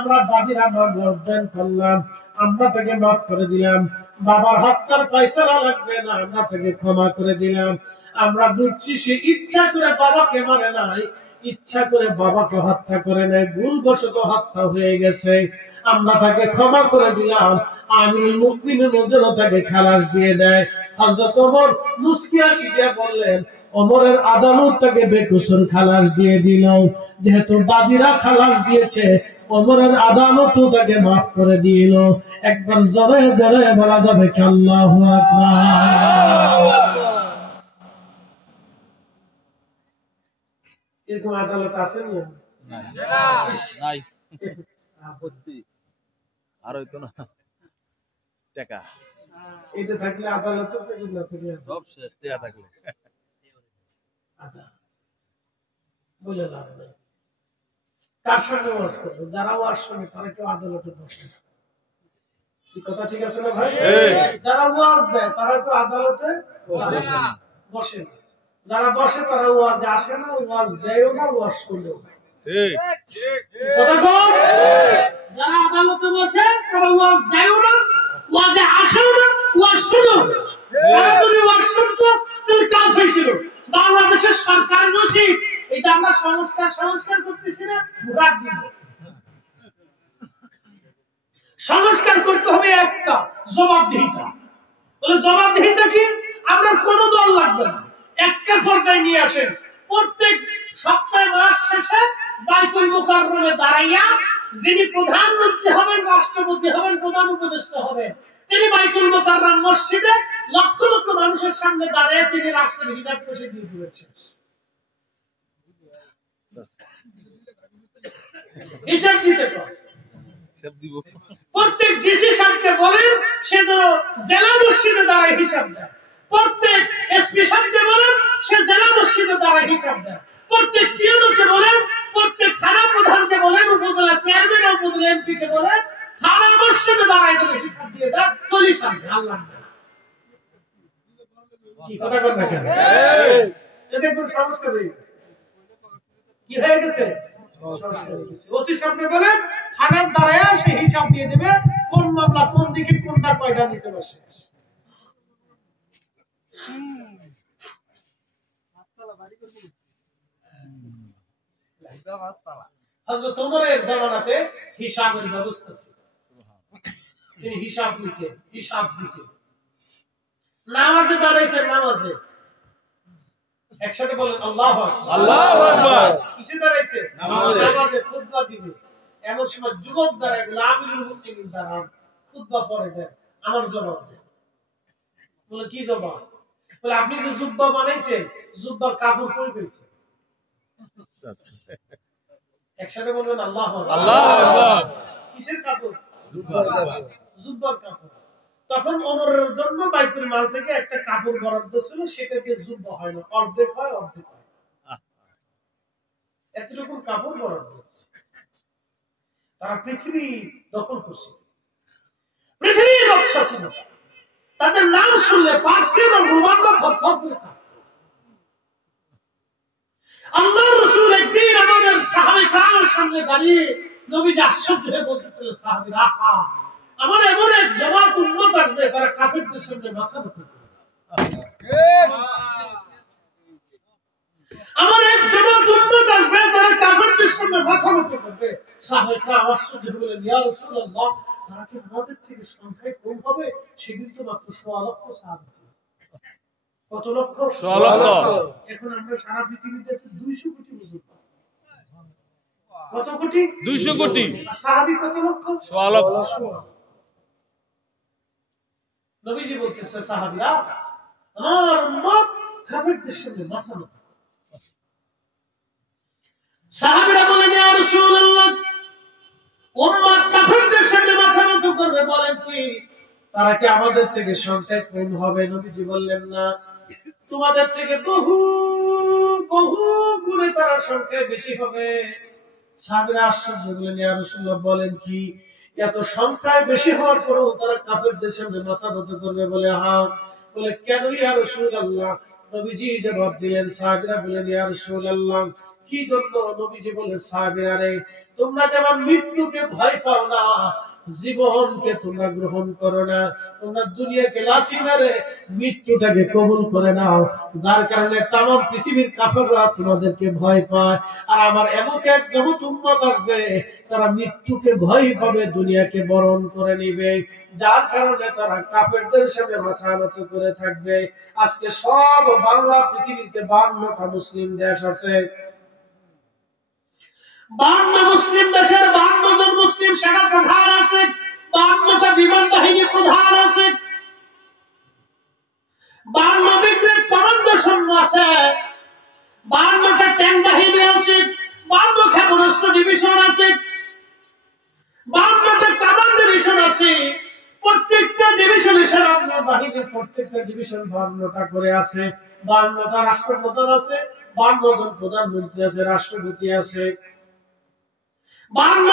আমরা বাদীরা মামলা উদ্যান করলাম, আমরা তাকে মাফ করে দিলাম, বাবার হত্যার ফয়সালা লাগবে না, আমরা তাকে ক্ষমা করে দিলাম। আমরা বুঝছি সে ইচ্ছা করে বাবাকে মারে নাই, ইচ্ছা করে বাবাকে হত্যা করে নাই, ভুলবশত হত্যা হয়ে গেছে, আমরা তাকে ক্ষমা করে দিলাম। আমিরুল মুমিনিন যেন তাকে খালাস দিয়ে দেয়। হযরত ওমর মুস্কি হাসিয়া বললেন, ওমরের আদালত তাকে বেকসুর খালাস দিয়ে দিল। যেহেতু বাদীরা খালাস দিয়েছে, ওমরের আদালতও তাকে মাফ করে দিল। একবার জোরে জোরে বলা যাবে কি আল্লাহু আকবার। এরকম আদালত আছে না? নাই। আপত্তি আর হইতো না টাকা এটা থাকলে আদালত আছে, না থাকলে সব শেষ, টাকা থাকলে বলে লাভ নেই। কার সঙ্গে ওয়াজ করবো? যারা ওয়াজ শুনে তারা কেউ আদালতে বসে না। এই কথা ঠিক আছে না ভাই? যারা ওয়াজ দেয় তারা কেউ আদালতে বসে না। যারা বসে তারা ওয়াজে আসে না, ওয়াজ দেয়ও না, ওয়াজ শুনেও না। কথা কম। যারা আদালতে বসে তারা ওয়াজ দেয়ও না, ওয়াজে আসেও না, ওয়াজ শুনেও না। তারা যদি ওয়াজ শুনতো তাহলে কাজ হয়েছিল। বাংলাদেশের সরকার নজির এটা আমরা সংস্কার করতেছি না, ভোট দিব। সংস্কার করতে হবে একটা, জবাবদিহিতা। বলে জবাবদিহিতা কি? আমরা কোনো দল লাগবে না, একটা পর্যায়ে নিয়ে আসেন। প্রত্যেক সপ্তাহে মাস শেষে বাইতুল মুকাররমে দাঁড়াইয়া যিনি প্রধানমন্ত্রী হবেন, রাষ্ট্রপতি হবেন, প্রধান উপদেষ্টা হবেন, তিনি বাইতুল মুকাররম মসজিদে লক্ষ লক্ষ মানুষের সামনে দাঁড়িয়ে তিনি রাষ্ট্রের হিসাব কষে দিয়ে দিয়েছেন। হিসাব দিতে পারে। প্রত্যেক ডিসি সাহেবকে বলেন সে যেন জেলা মসজিদে দাঁড়ায় হিসাব দেয়। প্রত্যেক এসপি সাহেবকে বলেন সে জেলা মসজিদে দাঁড়ায় হিসাব দেয়। প্রত্যেক টিওকে বলেন, প্রত্যেক থানা প্রধানকে বলেন, উপজেলা চেয়ারম্যান, উপজেলা এমপি কে বলেন থানা মসজিদে দাঁড়ায় করে হিসাব দিয়ে দেয়। পুলিশ আসবে আল্লাহ কি কথা বলেন না কেন? এতে কোন সংস্কার হয়ে গেছে? কি হয়ে গেছে? ওসি সাহেবকে বলেন থানার দাঁড়ায় সে হিসাব দিয়ে দেবে কোন মামলা কোন দিকে কোনটা কয়টা নিচে বসে। হযরত ওমরের জামানাতে হিসাবের ব্যবস্থা ছিল, তিনি হিসাব নিতেন, হিসাব দিতেন। নামাজে দাঁড়াইছেন, নামাজে একসাথে বলেন আল্লাহু আকবার। আল্লাহু আকবার। কিসে দাঁড়াইছে? নামাজে খুতবা দিবে। এমন সময় যুবক দাঁড়ায়, আমিরুল মুমিনিন দাঁড়ান, খুতবা পড়ে দেন, আমার জবাব দেন। বলে কি জবাব? বলে আপনি যে জুব্বা বানাইছেন, জুব্বার কাপড় কই পেয়েছেন? একসাথে বলবেন আল্লাহু আকবার। আল্লাহু আকবার। কিসের কাপড়? জুব্বার কাপড়। তখন ওমরের জন্য বাইতুল মাল থেকে একটা কাপড় বরাদ্দ ছিল, সেটা দিয়ে জুব্বা হয় না, অর্ধেক হয়, অর্ধেক হয়। এতটুকু কাপড় বরাদ্দ। তারা পৃথিবী দখল করছে, পৃথিবীর বাদশা ছিল। তাদের নাম শুনলে পার্সিয়ান ও রোমানরা থরথর করে কাঁপত। আল্লাহর রাসূল একদিন আমাদের সাহাবায়ে কেরামের সামনে দাঁড়িয়ে নবীজি আশ্চর্য হয়ে বলতেছিলেন, সাহাবীরা আমার এমন এক জামাত উম্মত আসবে তারা কাফিরদের সামনে মাথা নত করবে। আমার এক জামাত উম্মত আসবে তারা কাফিরদের সামনে মাথা নত করবে। সাহাবায়ে কেরাম আশ্চর্য হয়ে বললেন, ইয়া রাসূলুল্লাহ, তারা কি আমাদের থেকে সংখ্যায় কম হবে? সেদিন তো মাত্র 1.5 লক্ষ সাহাবী ছিল। কত লক্ষ? 1.5 লক্ষ। এখন আমরা সারা পৃথিবীতে আছে 200 কোটি মুসলমান। কত কোটি? 200 কোটি। সাহাবী কত লক্ষ? 1.5 লক্ষ। নবীজি বলতেছে, সাহাবীরা আমার উম্মত কাফিরদের সামনে মাথা নত। সাহাবীরা বলেন, ইয়া রাসূলুল্লাহ, উম্মত কাফিরদের সামনে মাথা নত করবে বলেন কি? তারা কি আমাদের থেকে সংখ্যায় কম হবে? নবীজি বললেন, না, তোমাদের থেকে বহু বহু গুণে তারা সংখ্যায় বেশি হবে। সাহাবীরা আশ্চর্য হলেন, ইয়া রাসূলুল্লাহ বলেন কি? এত সংখ্যায় বেশি হওয়ার পরেও তারা কাফিরদের সামনে মাথা নত করবে? বলে হ্যাঁ। বলে কেন ইয়া রাসূলুল্লাহ? নবীজি জবাব দিলেন, সাহাবীরা বলেন, ইয়া রাসূলুল্লাহ, কি জন্য? নবীজি বলে সাহাবীরা, তোমরা যেমন মৃত্যুকে ভয় পাও না, জীবনকে তোমরা গ্রহণ করো না, তোমরা দুনিয়াকে লাথি মেরে মৃত্যুটাকে কবুল করে নাও, যার কারণে তাম পৃথিবীর কাফেররা তোমাদেরকে ভয় পায়। আর আমার এমন এক জগৎ উম্মত আসবে, তারা মৃত্যুকে ভয় পাবে, দুনিয়াকে বরণ করে নিবে, যার কারণে তারা কাফেরদের সামনে মাথা নত করে থাকবে। আজকে সব বাংলা পৃথিবীতে 52টা মুসলিম দেশ আছে। 52 মুসলিম দেশের 52 জন মুসলিম সেনা প্রধান আছে, 52টা বিমান বাহিনী প্রধান আছে, 52 বিগ্রেড কমান্ডো সৈন্য আছে, 52টা ট্যাঙ্ক বাহিনী আছে, 52 ক্ষেপণাস্ত্র ডিভিশন আছে, 52টা কামান ডিভিশন আছে। প্রত্যেকটা ডিভিশনে সেনা বাহিনীর প্রত্যেকটা ডিভিশন 52টা করে আছে, 52টা রাষ্ট্রপ্রধান আছে, 52 জন প্রধানমন্ত্রী আছে, রাষ্ট্রপতি আছে, 52